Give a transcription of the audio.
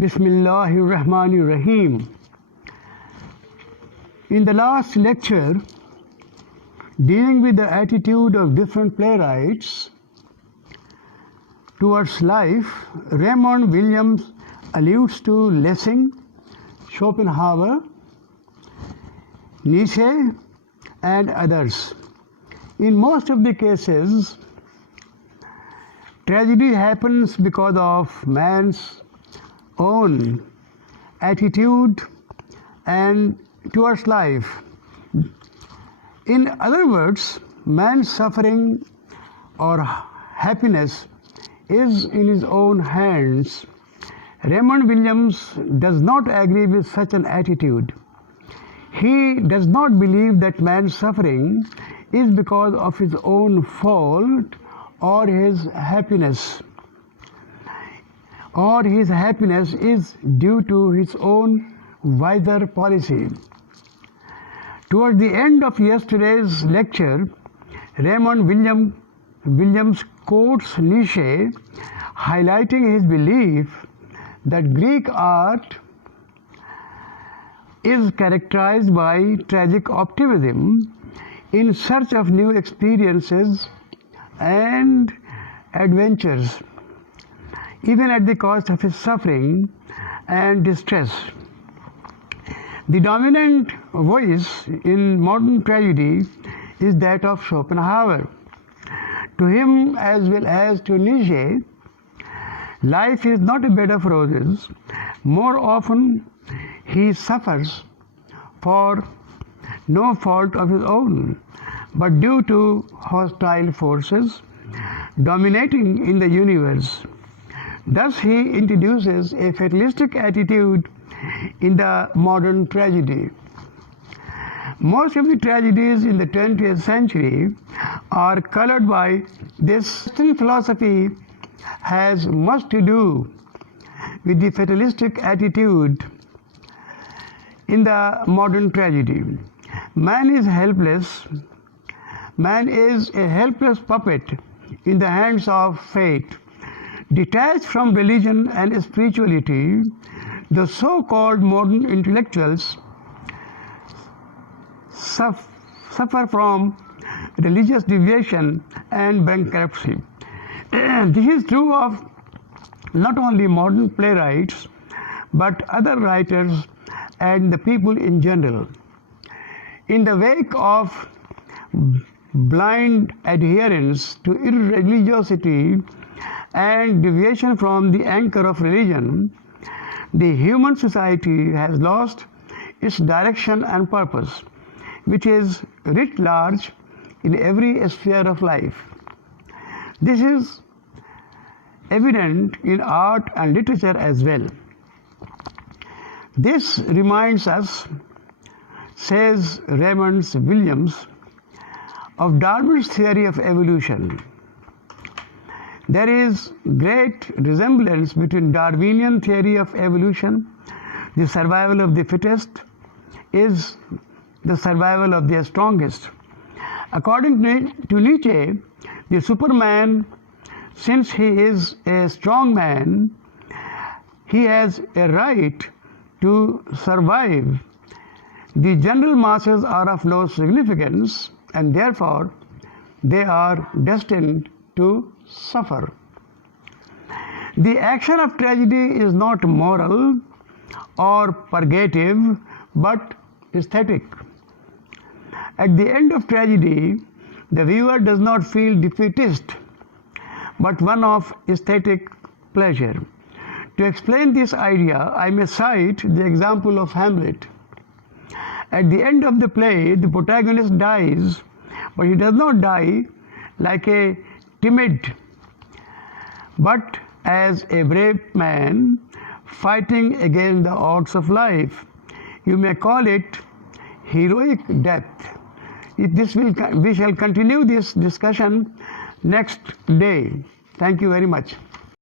Bismillahirrahmanirrahim. In the last lecture, dealing with the attitude of different playwrights towards life, Raymond Williams alludes to Lessing, Schopenhauer, Nietzsche, and others. In most of the cases, tragedy happens because of man's own attitude and towards life. In other words, man's suffering or happiness is in his own hands. Raymond Williams does not agree with such an attitude. He does not believe that man's suffering is because of his own fault or his happiness is due to his own wiser policy. Toward the end of yesterday's lecture, Raymond Williams quotes Nietzsche, highlighting his belief that Greek art is characterized by tragic optimism in search of new experiences and adventures, even at the cost of his suffering and distress. The dominant voice in modern tragedy is that of Schopenhauer. To him, as well as to Nietzsche, life is not a bed of roses. More often, he suffers for no fault of his own, but due to hostile forces dominating in the universe. Thus, he introduces a fatalistic attitude in the modern tragedy. Most of the tragedies in the 20th century are colored by this. Western philosophy has much to do with the fatalistic attitude in the modern tragedy. Man is helpless. Man is a helpless puppet in the hands of fate. Detached from religion and spirituality, the so-called modern intellectuals suffer from religious deviation and bankruptcy. This is true of not only modern playwrights, but other writers and the people in general. In the wake of blind adherence to irreligiosity and deviation from the anchor of religion, the human society has lost its direction and purpose, which is writ large in every sphere of life. This is evident in art and literature as well. This reminds us, says Raymond Williams, of Darwin's theory of evolution. There is great resemblance between Darwinian theory of evolution, the survival of the fittest is the survival of the strongest. According to Nietzsche, the Superman, since he is a strong man, he has a right to survive. The general masses are of no significance, and therefore they are destined to suffer. The action of tragedy is not moral or purgative, but aesthetic. At the end of tragedy, the viewer does not feel defeatist, but one of aesthetic pleasure. To explain this idea, I may cite the example of Hamlet. At the end of the play, the protagonist dies, but he does not die like a timid, but as a brave man fighting against the odds of life. You may call it heroic death. We shall continue this discussion next day. Thank you very much.